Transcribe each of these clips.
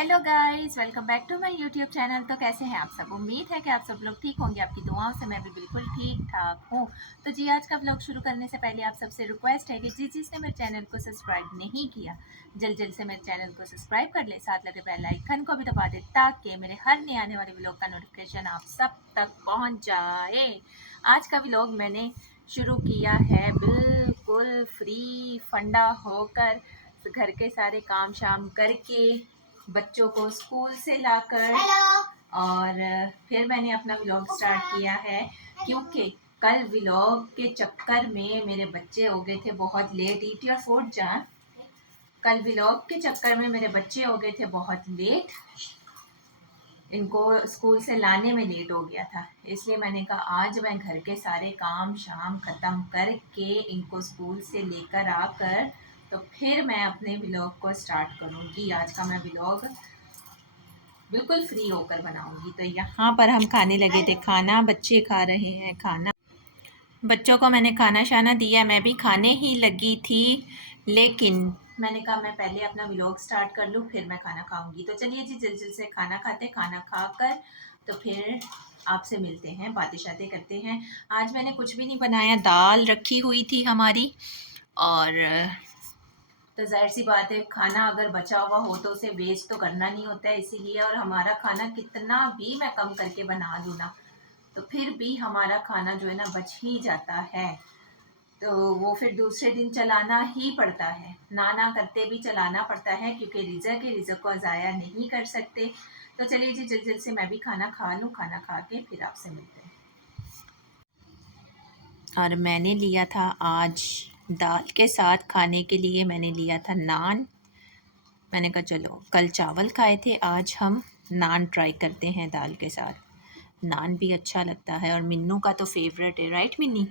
Hello guys, welcome back to my YouTube channel. तो कैसे हैं आप सब? उम्मीद है कि आप सब लोग ठीक होंगे। आपकी दुआओं से मैं भी बिल्कुल ठीक ठाक हूँ। तो जी, आज का व्लॉग शुरू करने से पहले आप सबसे रिक्वेस्ट है कि जिसने मेरे चैनल को सब्सक्राइब नहीं किया, जल्द से मेरे चैनल को सब्सक्राइब कर ले, साथ लगे बेल आइकन को भी दबा दे ताकि मेरे हर नए आने वाले व्लॉग का नोटिफिकेशन आप सब तक पहुँच जाए। आज का व्लॉग मैंने शुरू किया है बिल्कुल फ्री फंडा होकर, घर के सारे काम शाम करके, बच्चों को स्कूल से लाकर, और फिर मैंने अपना व्लॉग स्टार्ट किया है क्योंकि कल व्लॉग के चक्कर में मेरे बच्चे हो गए थे बहुत लेट। ईट योर फूड जान। कल व्लॉग के चक्कर में मेरे बच्चे हो गए थे बहुत लेट, इनको स्कूल से लाने में लेट हो गया था। इसलिए मैंने कहा आज मैं घर के सारे काम शाम ख़त्म करके इनको स्कूल से लेकर आकर तो फिर मैं अपने व्लॉग को स्टार्ट करूँगी। आज का मैं व्लॉग बिल्कुल फ्री होकर बनाऊँगी। तो यहाँ पर हम खाने लगे थे खाना, बच्चे खा रहे हैं खाना। बच्चों को मैंने खाना शाना दिया, मैं भी खाने ही लगी थी, लेकिन मैंने कहा मैं पहले अपना व्लॉग स्टार्ट कर लूँ फिर मैं खाना खाऊंगी। तो चलिए जी, जल्दी से खाना खाते, खाना खाकर तो फिर आपसे मिलते हैं, बातें शातें करते हैं। आज मैंने कुछ भी नहीं बनाया, दाल रखी हुई थी हमारी, और तो जाहिर सी बात है खाना अगर बचा हुआ हो तो उसे वेस्ट तो करना नहीं होता है, इसीलिए। और हमारा खाना कितना भी मैं कम करके बना लूँ ना, तो फिर भी हमारा खाना जो है ना बच ही जाता है, तो वो फिर दूसरे दिन चलाना ही पड़ता है, ना करते भी चलाना पड़ता है, क्योंकि रिज़क को ज़ाया नहीं कर सकते। तो चलिए जी, जल्दी से मैं भी खाना खा लूँ, खाना खा के फिर आपसे मिलते हैं। और मैंने लिया था आज दाल के साथ खाने के लिए, मैंने लिया था नान। मैंने कहा चलो कल चावल खाए थे, आज हम नान ट्राई करते हैं दाल के साथ। नान भी अच्छा लगता है और मिन्नू का तो फेवरेट है, राइट मिन्नी?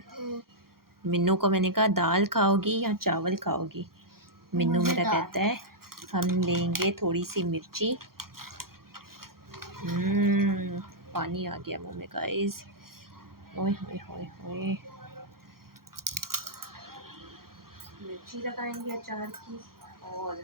मिन्नू को मैंने कहा दाल खाओगी या चावल खाओगी? मिन्नू मेरा कहता है हम लेंगे थोड़ी सी मिर्ची। पानी आ गया मुंह में गाइस, ओए होए होए होए। मिर्ची लगाएंगे अचार की, और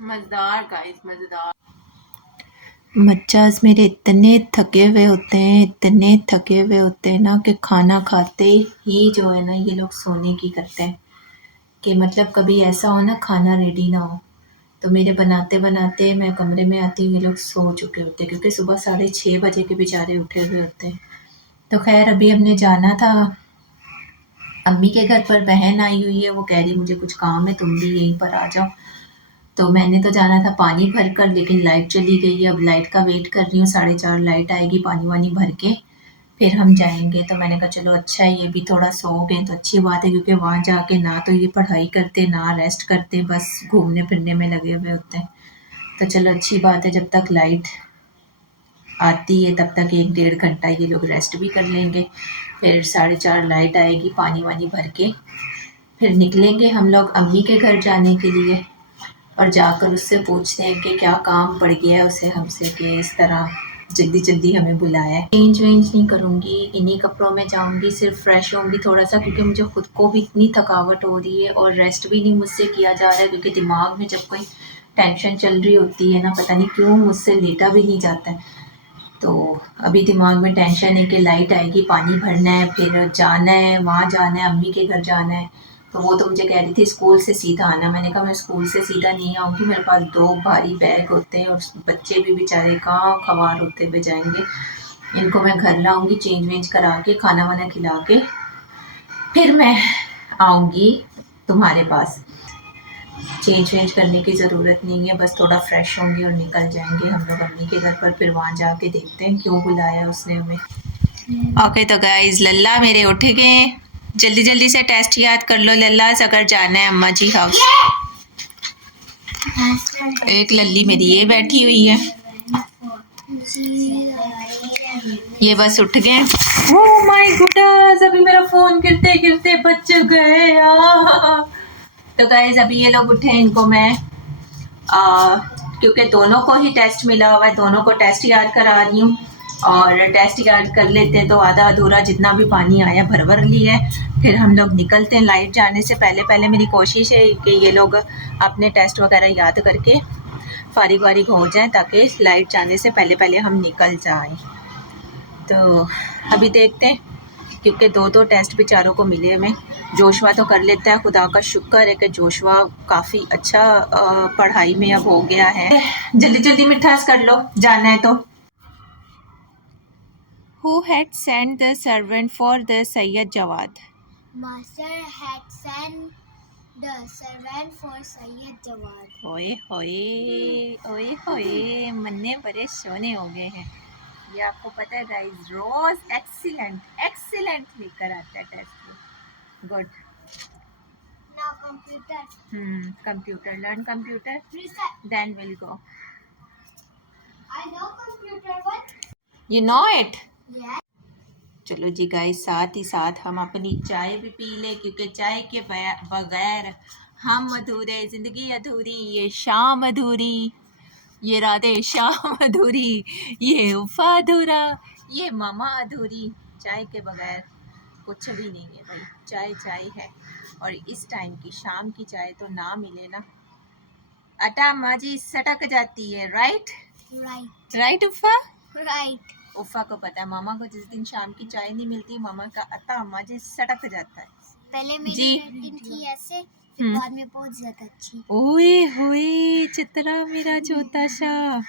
मज़ेदार गाइस, मज़ेदार। बच्चास मेरे इतने थके हुए होते हैं, इतने थके हुए होते हैं ना कि खाना खाते ही जो है ना ये लोग सोने की करते हैं, कि मतलब कभी ऐसा हो ना खाना रेडी ना हो तो मेरे बनाते बनाते मैं कमरे में आती हूँ, ये लोग सो चुके होते हैं, क्योंकि सुबह 6:30 के बेचारे उठे हुए होते हैं। तो खैर अभी हमने जाना था अम्मी के घर पर, बहन आई हुई है, वो कह रही मुझे कुछ काम है, तुम भी यहीं पर आ जाओ। तो मैंने तो जाना था पानी भर कर, लेकिन लाइट चली गई है, अब लाइट का वेट कर रही हूँ, 4:30 लाइट आएगी, पानी वानी भर के फिर हम जाएंगे। तो मैंने कहा चलो अच्छा है, ये भी थोड़ा सो गए तो अच्छी बात है, क्योंकि वहाँ जाके ना तो ये पढ़ाई करते ना रेस्ट करते, बस घूमने फिरने में लगे हुए होते हैं। तो चलो अच्छी बात है, जब तक लाइट आती है तब तक 1-1.5 घंटा ये लोग रेस्ट भी कर लेंगे, फिर 4:30 लाइट आएगी, पानी वानी भर के फिर निकलेंगे हम लोग अम्मी के घर जाने के लिए, और जाकर उससे पूछते हैं कि क्या काम पड़ गया है उसे हमसे, कि इस तरह जल्दी जल्दी हमें बुलाया है। चेंज वेंज नहीं करूँगी, इन्हीं कपड़ों में जाऊँगी, सिर्फ फ्रेश होंगी थोड़ा सा, क्योंकि मुझे खुद को भी इतनी थकावट हो रही है और रेस्ट भी नहीं मुझसे किया जा रहा है, क्योंकि दिमाग में जब कोई टेंशन चल रही होती है ना, पता नहीं क्यों मुझसे लेटा भी नहीं जाता है। तो अभी दिमाग में टेंशन है कि लाइट आएगी, पानी भरना है, फिर जाना है, वहाँ जाना है, अम्मी के घर जाना है। तो वो तो मुझे कह रही थी स्कूल से सीधा आना। मैंने कहा मैं स्कूल से सीधा नहीं आऊँगी, मेरे पास 2 भारी बैग होते हैं और बच्चे भी बेचारे कहाँ ख़वार होते हुए जाएंगे। इनको मैं घर लाऊँगी, चेंज वेंज करा के, खाना वाना खिला के फिर मैं आऊँगी तुम्हारे पास। चेंज वेंज करने की ज़रूरत नहीं है, बस थोड़ा फ्रेश होंगे और निकल जाएंगे हम लोग अम्मी के घर पर, फिर वहाँ जाके देखते हैं क्यों बुलाया उसने हमें। ओके तो गाइज, लल्ला मेरे उठ गए, जल्दी जल्दी से टेस्ट याद कर लो लल्ला, अगर जाना है अम्मा जी हाउस। एक लल्ली मेरी ये बैठी हुई है, ये बस उठ गए। ओह माय गॉड, फोन गिरते गिरते बच गए। तो गाइस अभी ये लोग उठे, इनको मैं क्योंकि दोनों को ही टेस्ट मिला हुआ है, दोनों को टेस्ट याद करा रही हूँ। और टेस्ट याद कर लेते हैं तो आधा अधूरा जितना भी पानी आया भर लिया है। फिर हम लोग निकलते हैं लाइट जाने से पहले पहले। मेरी कोशिश है कि ये लोग अपने टेस्ट वगैरह याद करके फारिग वारिग हो जाएं ताकि लाइट जाने से पहले पहले हम निकल जाएं। तो अभी देखते हैं, क्योंकि दो टेस्ट बेचारों को मिले हमें। जोशवा तो कर लेता है, खुदा का शुक्र है कि जोशवा काफ़ी अच्छा पढ़ाई में अब हो गया है। जल्दी जल्दी मिठास कर लो, जाना है तो। Who had sent the servant for the Sayyid Jawad? Master had sent the servant for Sayyid Jawad. ओए होए ओए होए, मन्ने बड़े सोने हो गए हैं। ये आपको पता है गाइस, रोज एक्सीलेंट लेकर आता है टेस्ट में। Good. Now computer. Computer. Learn computer. Reset. Then we'll go. I know computer. What? You know it? Yes. चलो जी गाइस, साथ ही साथ हम अपनी चाय भी पी ले, क्योंकि चाय के बगैर हम अधूरे, जिंदगी अधूरी, ये शाम अधूरी, ये राधे शाम अधूरी, ये उफ़ा अधूरा, ये मामा अधूरी। चाय के बगैर कुछ भी नहीं है भाई, चाय चाय है। और इस टाइम की शाम की चाय तो ना मिले ना, आटा माजी सटक जाती है। राइट उफ़ा? Right. उफ़ा को पता है, मामा को जिस दिन शाम की चाय नहीं मिलती, मामा का आटा माजी सटक जाता है। पहले मेरी जी। रेटिंग थी ऐसे, बाद में बहुत ज्यादा अच्छी। ओए होए चित्रा मेरा छोटा सा।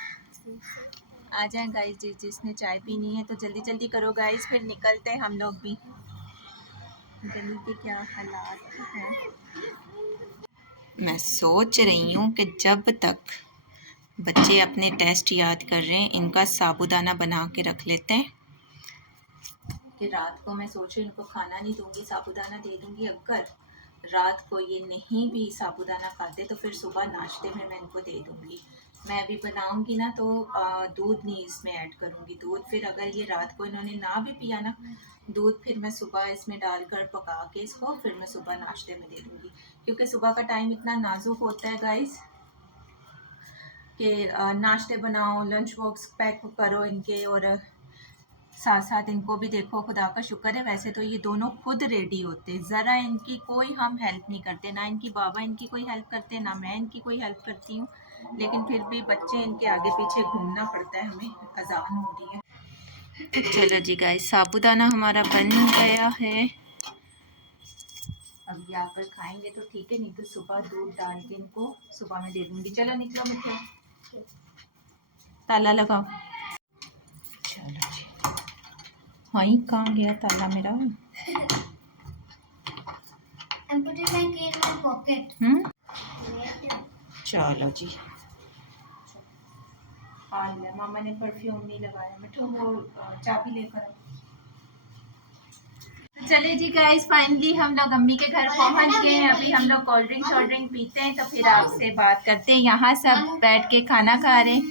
आ जाए गाइस, जिसने चाय पीनी है तो जल्दी जल्दी करो गाइस, फिर निकलते हैं हम लोग भी। दिल्ली के क्या हालात हैं। मैं सोच रही हूँ कि जब तक बच्चे अपने टेस्ट याद कर रहे हैं, इनका साबूदाना बना के रख लेते हैं। कि रात को मैं सोच रही हूँ इनको खाना नहीं दूंगी, साबूदाना दे दूंगी। अगर रात को ये नहीं भी साबूदाना खाते तो फिर सुबह नाश्ते में मैं इनको दे दूंगी। मैं अभी बनाऊंगी ना तो दूध नहीं इसमें ऐड करूंगी। दूध फिर अगर ये रात को इन्होंने ना भी पिया ना, दूध फिर मैं सुबह इसमें डालकर पका के इसको फिर मैं सुबह नाश्ते में दे दूंगी। क्योंकि सुबह का टाइम इतना नाजुक होता है गाइस कि नाश्ते बनाओ, लंच बॉक्स पैक करो इनके, और साथ साथ इनको भी देखो। खुदा का शुक्र है वैसे तो ये दोनों खुद रेडी होते, ज़रा इनकी कोई हम हेल्प नहीं करते, ना इनकी बाबा इनकी कोई हेल्प करते, ना मैं इनकी कोई हेल्प करती हूँ। लेकिन फिर भी बच्चे इनके आगे पीछे घूमना पड़ता है हमें, अजान हो रही है। चलो जी गाइस, साबूदाना हमारा बन गया है। अब ये आकर खाएंगे तो ठीक है, नहीं तो सुबह दूध डाल के इनको सुबह में दे दूँगी। चलो निकलो मिठो, ताला लगाओ। चलो जी, हाँ ही कहाँ गया ताला मेरा। चलो जी, मामा ने परफ्यूम नहीं लगाया। मिठू वो चाबी लेकर। चले जी गाइस, फाइनली हम लोग अम्मी के घर पहुंच गए हैं। अभी हम लोग कोल्ड ड्रिंक पीते हैं तो फिर आपसे बात करते हैं। यहाँ सब बैठ के खाना खा रहे हैं।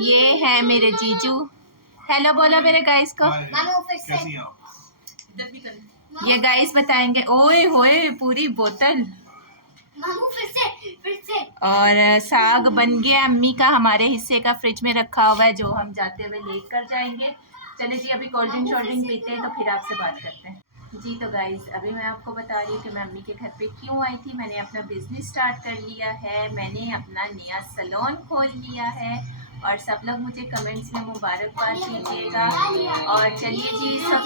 ये है मेरे जीजू, हेलो बोलो मेरे गाइस को। ये गाइस बताएंगे। ओए होए पूरी बोतल। फिर से। और साग बन गया अम्मी का, हमारे हिस्से का फ्रिज में रखा हुआ है, जो हम जाते हुए लेकर जाएंगे। चले जी, अभी कोल्ड ड्रिंक पीते हैं तो फिर आपसे बात करते हैं जी। तो गाइस अभी मैं आपको बता रही हूँ कि मैं अम्मी के घर पे क्यों आई थी। मैंने अपना बिजनेस स्टार्ट कर लिया है, मैंने अपना नया सैलून खोल लिया है, और सब लोग मुझे कमेंट्स में मुबारकबाद दीजिएगा। और चलिए जी, सब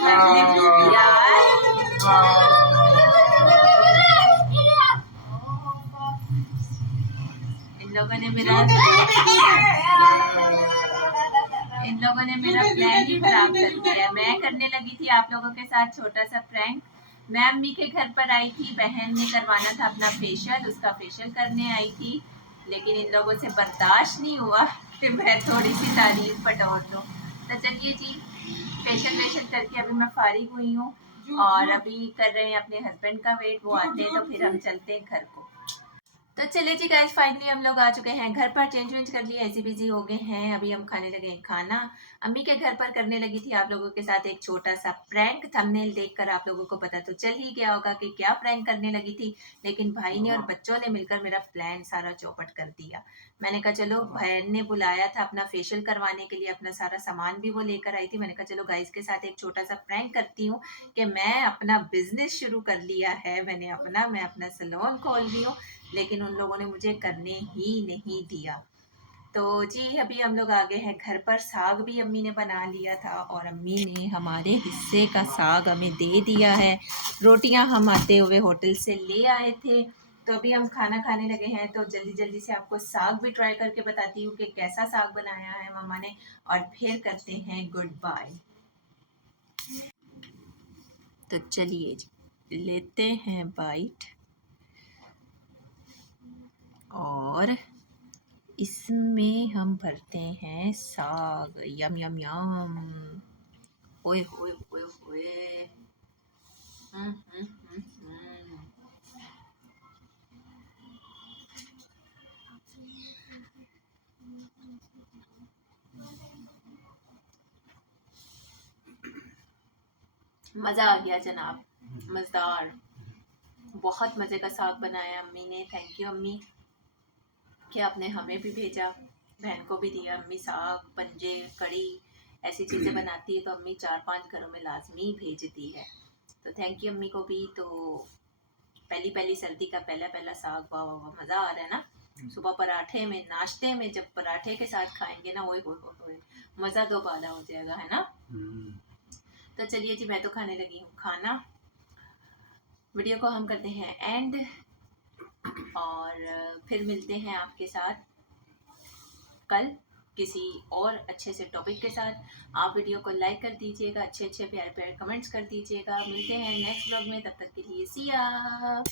इन लोगों ने मेरा प्लान ही खराब कर दिया। मैं करने लगी थी आप लोगों के साथ छोटा सा प्रैंक। मैं अम्मी के घर पर आई थी, बहन ने करवाना था अपना फेशियल, उसका फेशियल करने आई थी, लेकिन इन लोगों से बर्दाश्त नहीं हुआ कि मैं थोड़ी सी तारीफ बटोर दूँ। तो चलिए जी, फेशियल करके अभी मैं फारिग हुई हूँ, और अभी कर रहे हैं अपने हस्बैंड का वेट, वो आते हैं तो फिर हम चलते हैं घर को। तो चलिए जी गाइस, फाइनली हम लोग आ चुके हैं घर पर। चेंज वेंज कर लिए, ऐसे बिजी हो गए हैं। अभी हम खाने लगे हैं खाना। अम्मी के घर पर करने लगी थी आप लोगों के साथ एक छोटा सा प्रैंक। थंबनेल देखकर आप लोगों को पता तो चल ही गया होगा कि क्या प्रैंक करने लगी थी। लेकिन भाई ने और बच्चों ने मिलकर मेरा प्लान सारा चौपट कर दिया। मैंने कहा चलो, बहन ने बुलाया था अपना फेशियल करवाने के लिए, अपना सारा सामान भी वो लेकर आई थी। मैंने कहा चलो गाइस के साथ एक छोटा सा प्रैंक करती हूँ कि मैं अपना बिजनेस शुरू कर लिया है। मैं अपना सैलून खोल रही हूँ, लेकिन उन लोगों ने मुझे करने ही नहीं दिया। तो जी अभी हम लोग आ गए हैं घर पर। साग भी अम्मी ने बना लिया था और अम्मी ने हमारे हिस्से का साग हमें दे दिया है। रोटियां हम आते हुए होटल से ले आए थे। तो अभी हम खाना खाने लगे हैं। तो जल्दी जल्दी से आपको साग भी ट्राई करके बताती हूँ कि कैसा साग बनाया है मम्मा ने, और फिर करते हैं गुड बाय। तो चलिए जी, लेते हैं बाइट और इसमें हम भरते हैं साग। यम यम यम। ओए होए होए होए। हम्म, हम्म, हम्म, हम्म। मज़ा आ गया जनाब, मज़ेदार। बहुत मज़े का साग बनाया अम्मी ने। थैंक यू अम्मी कि आपने हमें भी भेजा, बहन को भी दिया। अम्मी साग, पंजे, कड़ी ऐसी चीज़ें बनाती है तो अम्मी 4-5 घरों में लाजमी भेजती है। तो थैंक यू अम्मी को भी। तो पहली पहली सर्दी का पहला पहला साग, वाह वाह वाह, मज़ा आ रहा है ना। सुबह पराठे में, नाश्ते में जब पराठे के साथ खाएंगे ना, ओए होए होए होए, मज़ा दोबारा हो जाएगा, है ना। तो चलिए जी, मैं तो खाने लगी हूँ खाना। वीडियो को हम करते हैं एंड, और फिर मिलते हैं आपके साथ कल किसी और अच्छे से टॉपिक के साथ। आप वीडियो को लाइक कर दीजिएगा, अच्छे अच्छे प्यारे प्यारे कमेंट्स कर दीजिएगा। मिलते हैं नेक्स्ट ब्लॉग में, तब तक के लिए सी या।